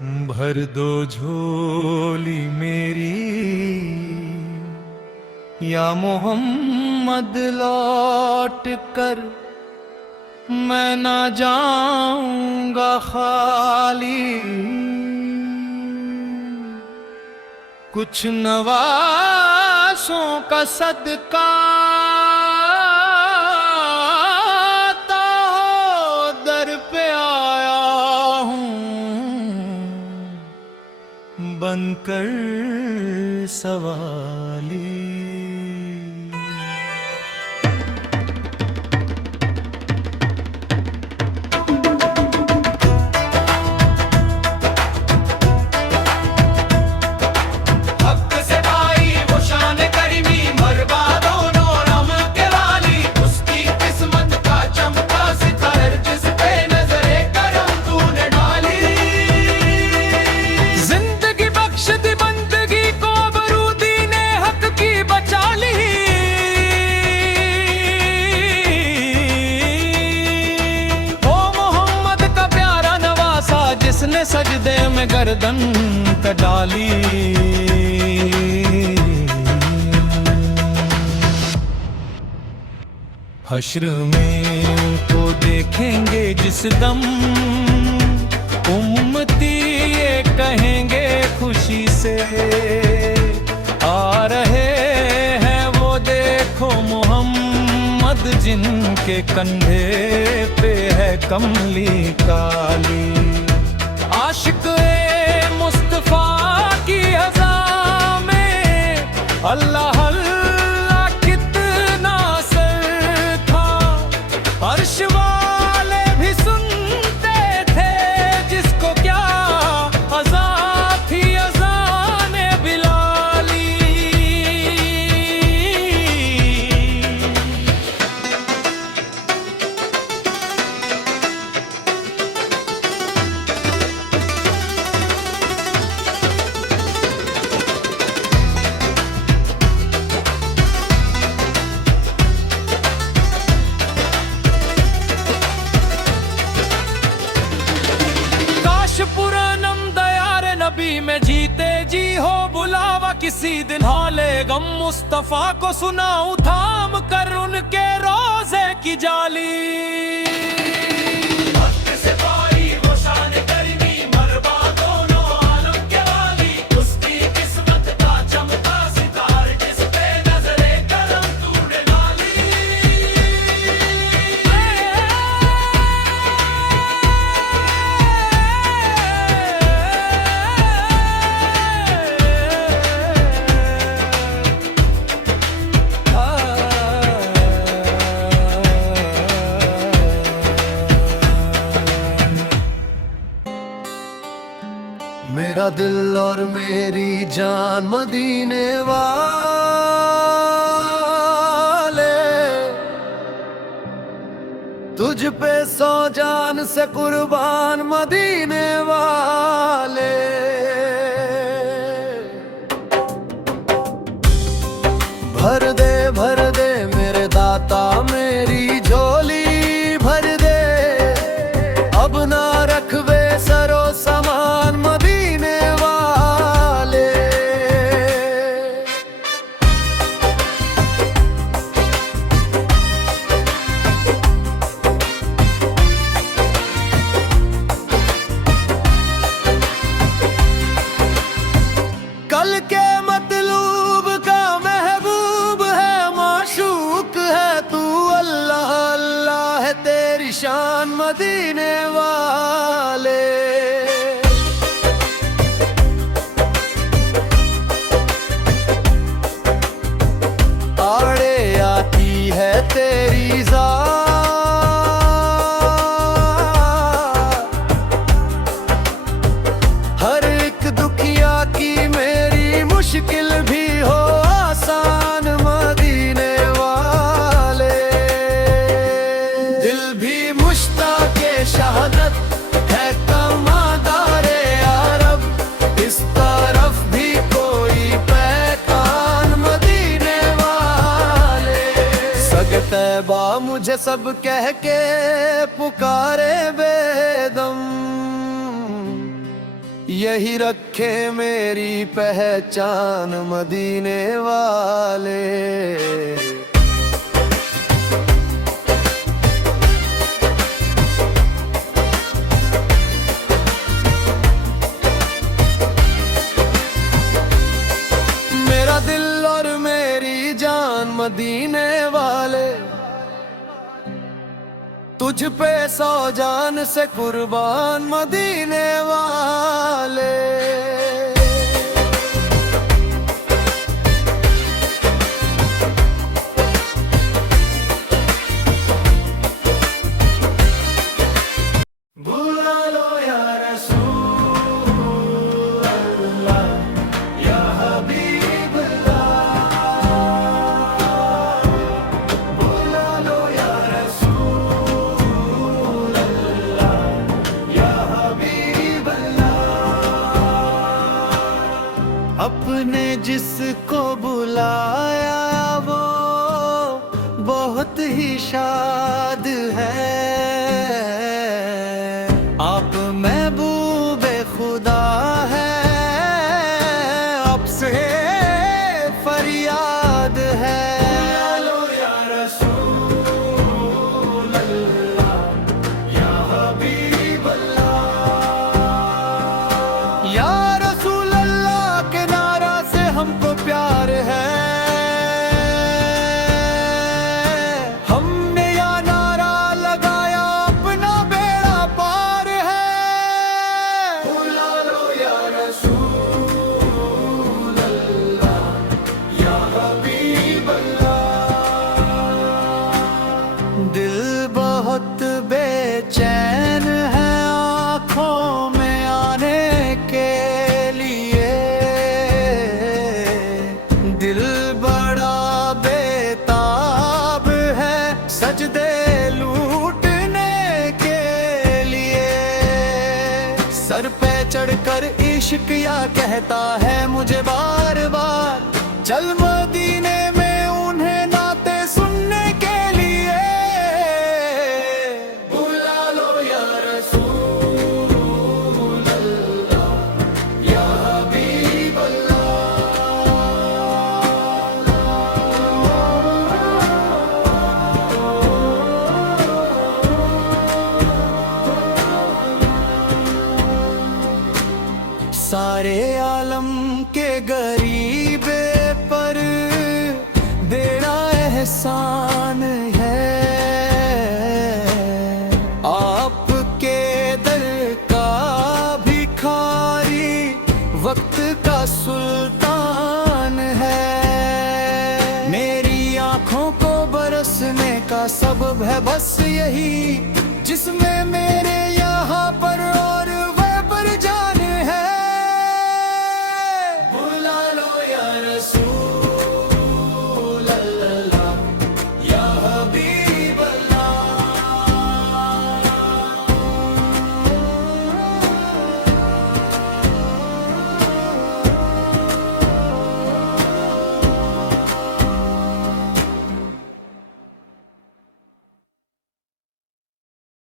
भर दो झोली मेरी या मोहम्मद, लौट कर मैं ना जाऊंगा खाली। कुछ नवासों का सदका तो दर पे आया हूँ, बनकर सवाली। जिसने सजदे में गर्दन पे डाली, हश्र में तो देखेंगे जिस दम, उम्मती ये कहेंगे खुशी से, आ रहे हैं वो देखो मोहम्मद, जिनके कंधे पे है कमली काली। आशिक मुस्तफा की अज़ा में अल्लाह अल्लाह कितना सर था, अर्श वाले भी सुनते थे, जिसको क्या अज़ा थी अज़ाने बिलाली। पुरानम दयार नबी में जीते जी हो बुलावा, किसी दिन हाले गम मुस्तफा को सुनाऊं, थाम कर उनके रोजे की जाली। मेरा दिल और मेरी जान मदीने वाले, तुझ पे सौ जान से कुर्बान मदीने वाले। भर दे मेरे दाता मेरी झोली, भर दे अब ना रखवे सरो समान मदीने वाले। कल के मतलूब का महबूब है, माशूक है तू, अल्लाह अल्लाह है तेरी शान मदीने वाले। आड़े आती है तेरी ज़ात, हर एक दुखिया की मेरी मुश्किल भी हो आसान मदीने वाले। दिल भी मुश्ताक़े शहादत है कमादारे अरब, इस तरफ भी कोई पैकान मदीने वाले। सग तैबा मुझे सब कह के पुकारे बेदम, यही रखे मेरी पहचान मदीने वाले। मेरा दिल और मेरी जान मदीने वाले, तुझ पे 100 जान से कुर्बान मदीने वाले। बुला लो या रसूल अल्लाह, या हबीब अल्लाह। बुला लो या रसूल अल्लाह, या हबीब अल्लाह। अपने जिसको बुलाया वो बहुत ही शाद है। आप महबूबे खुदा है, आपसे फरियाद है। बुला लो या रसूल अल्लाह, या हबीब अल्लाह। या रसूल अल्लाह के नारा से हमको प्यार है, हमने या नारा लगाया अपना बेड़ा पार है। बुला लो या रसूल अल्लाह, या हबीब अल्लाह। दिल बहुत बेचैन है आँखों में आने के लिए, दिल बड़ा बेताब है सजदे लूटने के लिए। सर पे चढ़कर इश्क या कहता है मुझे बार बार, चल मदीने में उन्हें नाते सुनने के लिए। बुला लो या रसूल अल्लाह, या हबीब अल्लाह। सारे आलम के गरीबे पर देना एहसान है, आपके दर का भिखारी वक्त का सुल्तान है। मेरी आंखों को बरसने का सबब है बस यही, जिसमें मेरे यहाँ पर